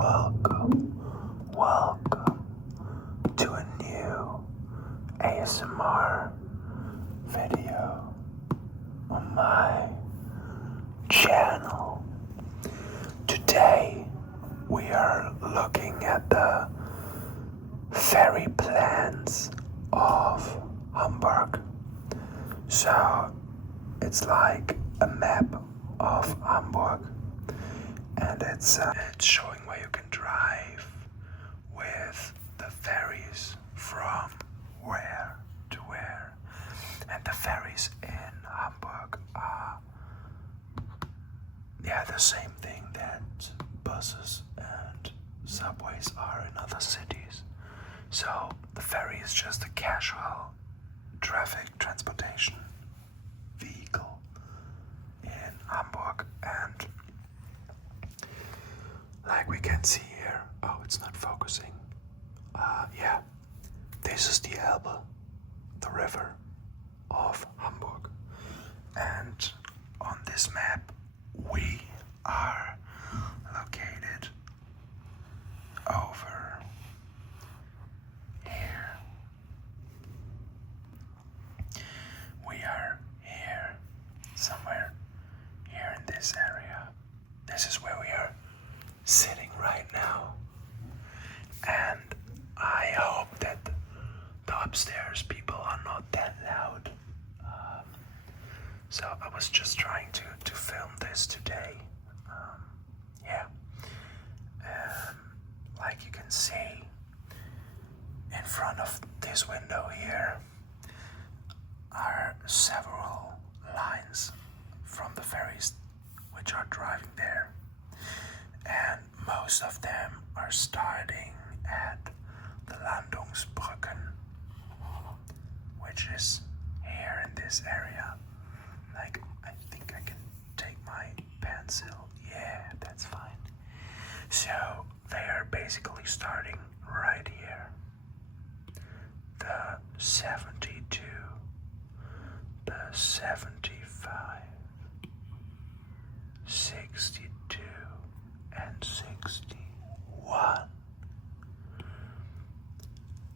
welcome to a new ASMR video on my channel. Today we are looking at the ferry plans of Hamburg. So it's like a map of Hamburg, and it's showing where you can drive with the ferries from where to where. And the ferries in Hamburg are the same thing that buses and subways are in other cities. So the ferry is just a casual traffic transportation vehicle in Hamburg, and like we can see here, it's not focusing. This is the Elbe, the river of Hamburg, and on this map we are located over here. We are here, somewhere here in this area. This is where we are sitting right now, and I hope that the upstairs people are not that loud. So I was just trying to film this today. Like you can see in front of this window here are several lines from the ferries which are driving there, and most of them are starting at the Landungsbrücken, which is here in this area. Like, I think I can take my pencil. Yeah, that's fine. So they are basically starting right here. The 72, the 75, 62, and 61.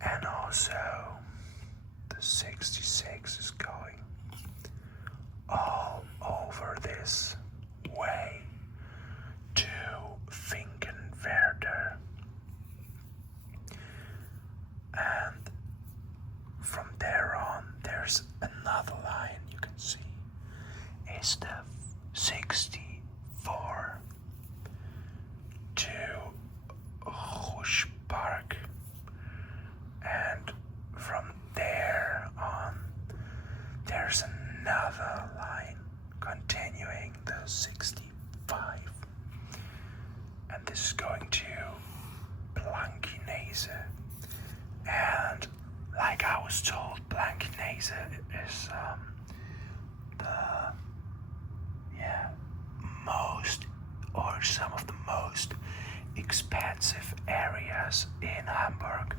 And also the 66 is going all over this way to Finkenwerder. And from there on, there's another line you can see. Is the 64 to Rushpark. And from there on, there's another line continuing the 65. And this is going to Blankenese. And like I was told, Blankenese is the most, or some of the most expensive areas in Hamburg.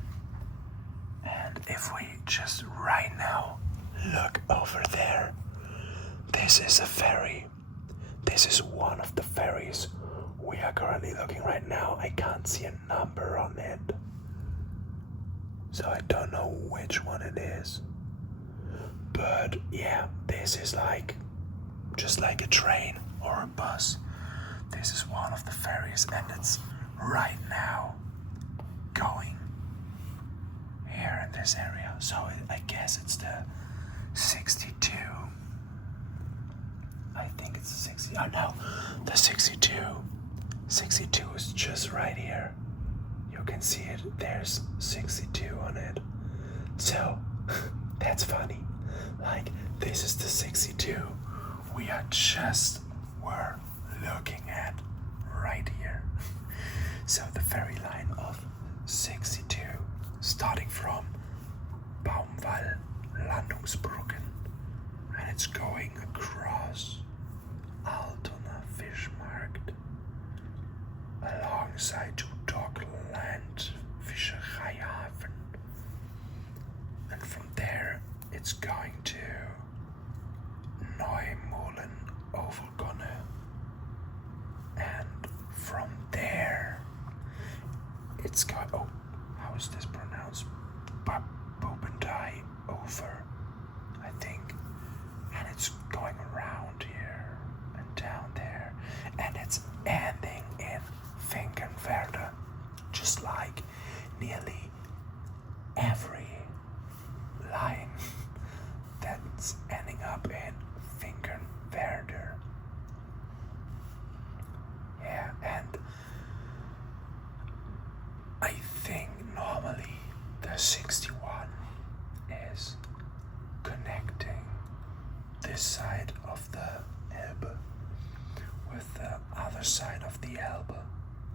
And if we just right now look over there, this is a ferry. This is one of the ferries we are currently looking right now. I can't see a number on it, so I don't know which one it is. But yeah, this is like just like a train or a bus. This is one of the ferries, and it's right now going here in this area. So I guess it's the 62. I think it's the 60. Oh no, the 62. 62 is just right here. You can see it. There's 62 on it. So that's funny. Like, this is the 62 we are we're looking at right here. So the ferry line of 62, starting from Baumwall Landungsbrücken, and it's going across Altona Fischmarkt alongside to Dockland Fischereihafen, and from there it's going to Neumolen Overgonne, and from there it's got, oh, how is this pronounced? Bobendai over, I think. And it's going around here and down there. And it's ending in Finkenwerder. Just like nearly every line that's ending up in Finkenwerder. Yeah, and I think normally the 61 is connecting this side of the Elbe with the other side of the Elbe.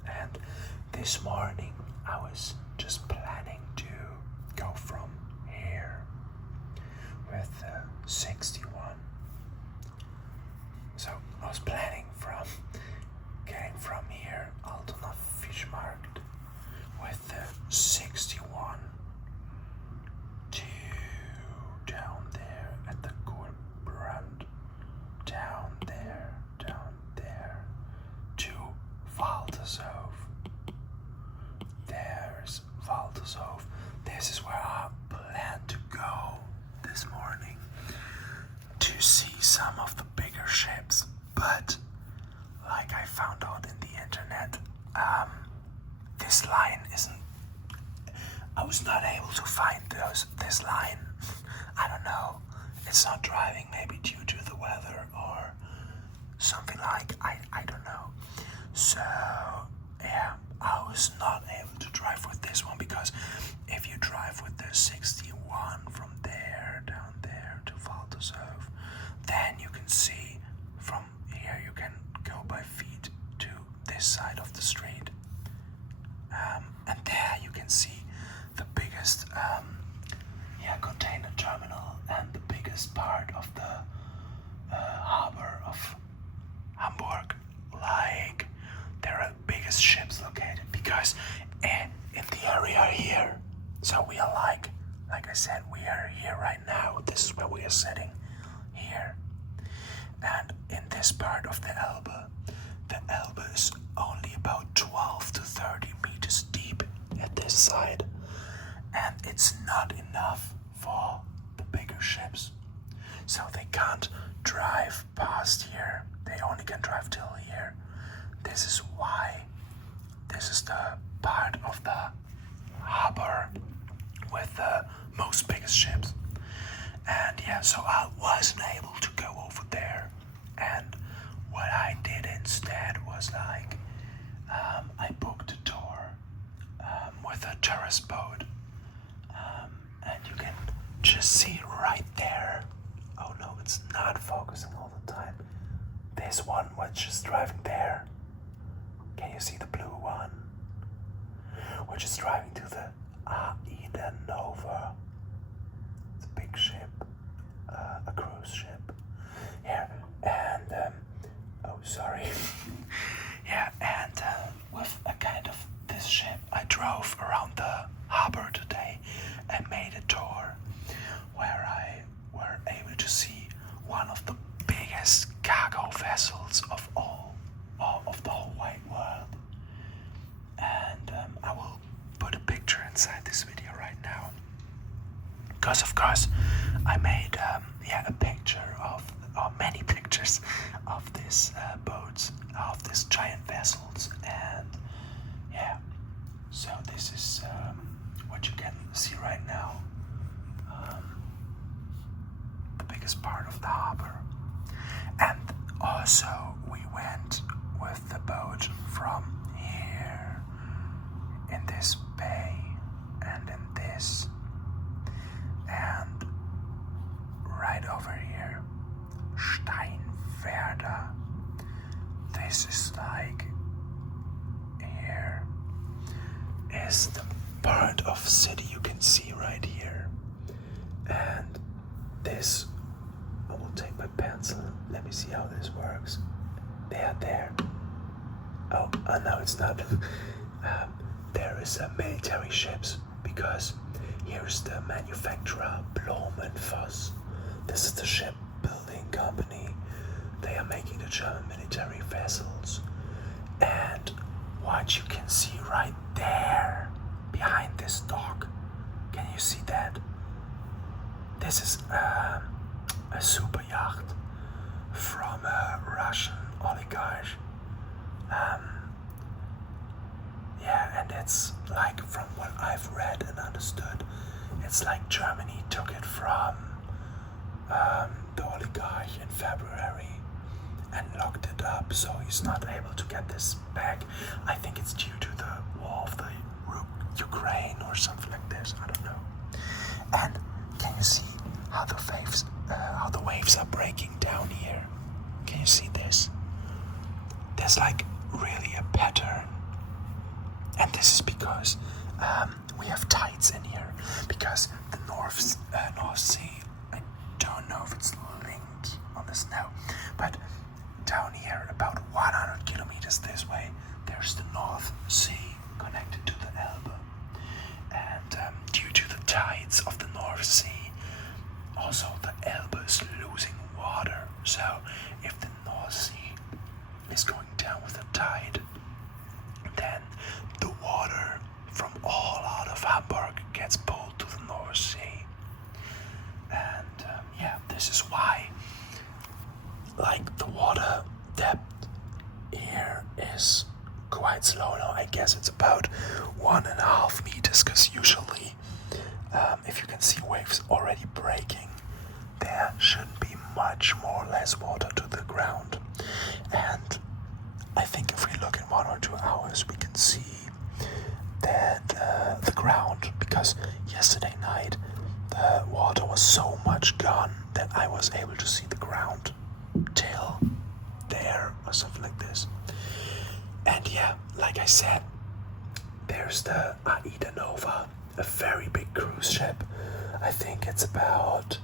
And this morning I was just planning to go from here with the 61. So I was planning from getting from here, Altona Fischmarkt, with the 61 to down there at the Kurbrand, down there to Waltershof. There's Waltershof. This is where I plan to go this morning to see some of the bigger ships, but like I found out in the internet, this line isn't, I was not able to find this line. I don't know, it's not driving, maybe due to the weather or something like, I don't know. So yeah, I was not able to drive with this one, because if you drive with the 61 from there down there to Waltershof, then you can see from here, you can go by feet to this side of the street, and there you can see the biggest container terminal and the biggest part of the harbor of Hamburg. Like, there are the biggest ships located, because in the area here, so we are like I said, we are here right now. This is where we are sitting here. And in this part of the Elbe is only about 12 to 30 meters deep at this side. And it's not enough for the bigger ships. So they can't drive past here. They only can drive till here. This is why this is the part of the harbor with the most biggest ships. And yeah, so I wasn't able to go over there. And what I did instead was like, I booked a tour with a tourist boat. And you can just see right there. Oh no, it's not focusing all the time. This one was just driving there. Can you see the blue one? We're just driving to the Aida Nova. It's a big ship, a cruise ship. Yeah, and oh sorry. Yeah, and with a kind of this ship, I drove around the harbor today and made a tour where I were able to see one of the biggest cargo vessels of all of the whole wide world. And I will put a picture inside this video right now, because of course I made a picture of, or many pictures of this boats, of these giant vessels. And yeah, so this is what you can see right now, the biggest part of the harbor. And also we went with the boat from here in this bay and in this, and right over here, Steinwerder. This is like, here is the part of city you can see right here. And this, I will take my pencil, let me see how this works. They are there. Oh, no, it's not. There is military ships, because here's the manufacturer Blom and Voss. This is the shipbuilding company. They are making the German military vessels. And what you can see right there behind this dock. Can you see that? This is a super yacht from a Russian oligarch. Yeah, and it's like, from what I've read and understood, it's like Germany took it from the oligarch in February and locked it up, so he's not able to get this back. I think it's due to the war of the Ukraine or something like this. I don't know. And can you see how the waves are breaking down here? Can you see this? There's like really a pattern, and this is because we have tides in here. Because the North Sea, I don't know if it's linked on this now, but down here, about 100 kilometers this way, there's the North Sea connected to the Elbe. And due to the tides of the North Sea, also the Elbe is losing water. So if the North Sea is going down with the tide, then the water from all out of Hamburg gets pulled to the North Sea. And yeah, this is why, like, the water depth here is quite slow now. I guess it's about 1.5 meters, because usually if you can see waves already breaking, there shouldn't be much more or less water to the ground. And I think if we look in 1 or 2 hours, we can see that the ground, because yesterday night the water was so much gone that I was able to see the ground till there or something like this. And yeah, like I said, there's the Aida Nova, a very big cruise ship. I think it's about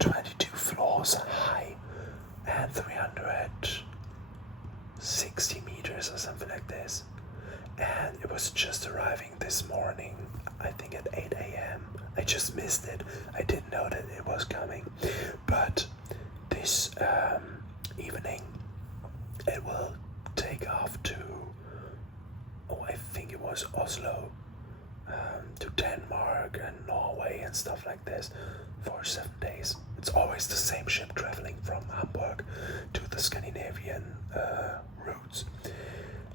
22 floors high and 360 meters or something like this. And it was just arriving this morning, I think at 8 a.m. I just missed it. I didn't know that it was coming. But this evening, it will take off to, I think it was Oslo, to Denmark and Norway and stuff like this for 7 days. It's always the same ship traveling from Hamburg to the Scandinavian routes.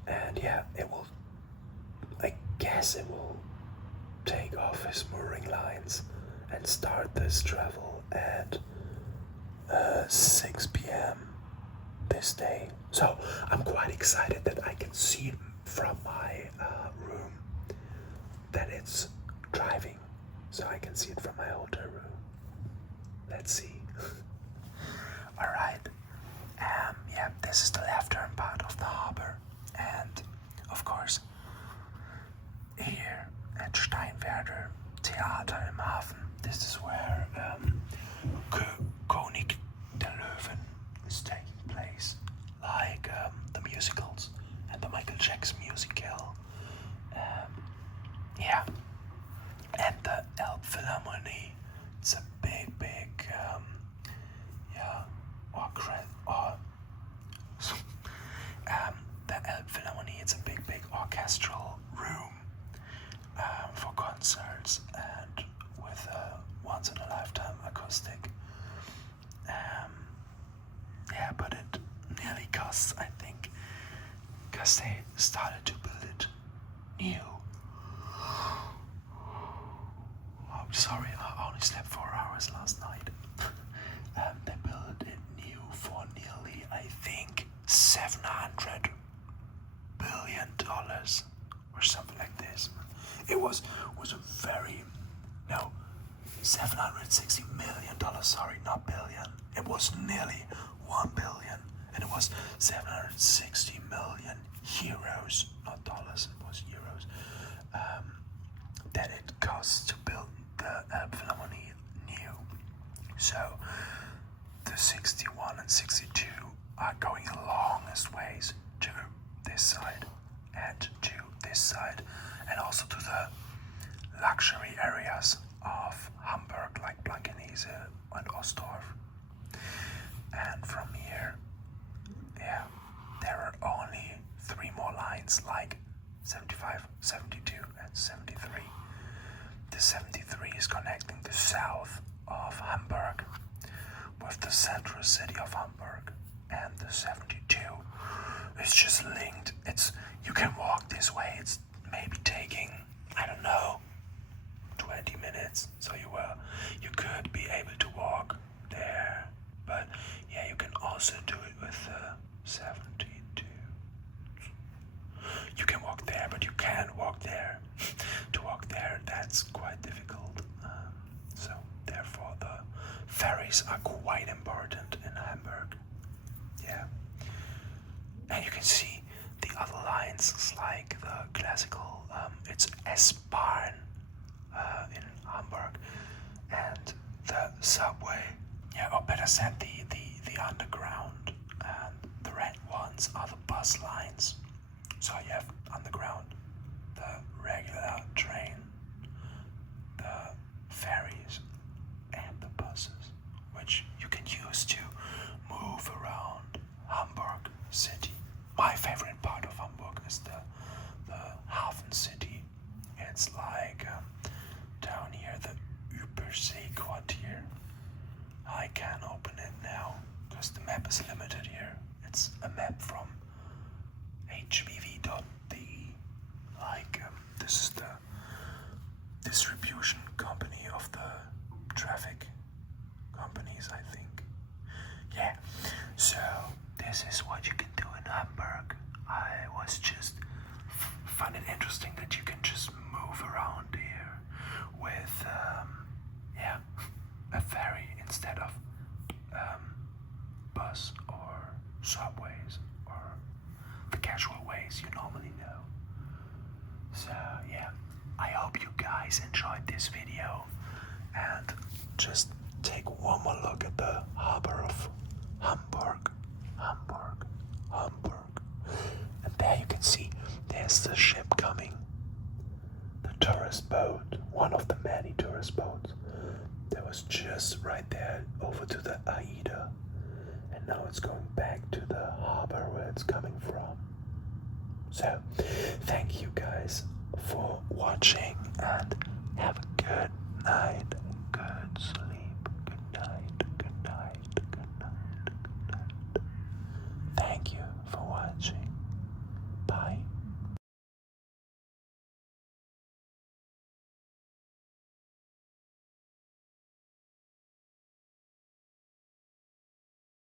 And yeah, I guess it will take off his mooring lines and start this travel at 6 p.m. this day. So I'm quite excited that I can see from my room that it's driving, so I can see it from my hotel room. Let's see. Alright. Yeah, this is the left-hand part of the harbor, and of course, here at Steinwerder Theater im Hafen, this is where König der Löwen is taking place, like the musicals and the Michael Jackson musical. Yeah, and the Elbphilharmonie. It's a big the Elbphilharmonie. It's a big orchestral room for concerts and with a once-in-a-lifetime acoustic. Yeah, but it nearly costs, I think, because they started to build it new. Oh, sorry, I only slept 4 hours last night. They built it new for nearly, I think, $700 billion or something like this. It was a very, no, $760 million, sorry, not billion. It was nearly 1 billion, and it was 760 million euros, not dollars, it was euros, that it costs to build the Philharmonie new. So the 61 and 62 are going the longest ways to this side and to this side, and also to the luxury areas of Hamburg, like Blankenese and Ostdorf. And from here, yeah, there are only 3 more lines, like 75, 72, and 73. The 73 is connecting the south of Hamburg with the central city of Hamburg, and the 72 is just linked. You can walk this way. It's maybe taking, I don't know, 20 minutes. So you could be able to walk there, but yeah, you can also do it with the 72. You can walk there, but you can't walk there. To walk there, that's quite difficult. So therefore, the ferries are quite important in Hamburg. Yeah, and you can see the other lines. It's like the classical. It's S-Bahn in Hamburg, and the subway. Yeah, or better said, the underground, and the red ones are the bus lines. So you have underground, the regular train, the ferries, and the buses, which you can use to move around Hamburg city. My favorite part of Hamburg is the Hafen city. It's like down here, the Übersee Quartier. I can open it now because the map is limited here. It's a map from hvv.de. This is the distribution company of the traffic companies, I think. Yeah, so this is what you can do in Hamburg. I was just find it interesting that you can just move around here with a ferry instead of bus or subways or the casual ways you normally know. So yeah, I hope you guys enjoyed this video, and just take one more look at the harbor of Hamburg. And there you can see there's the ship coming. The tourist boat, one of the many tourist boats that was just right there over to the Aida. And now it's going back to the harbor where it's coming from. So, thank you guys for watching, and have a good night.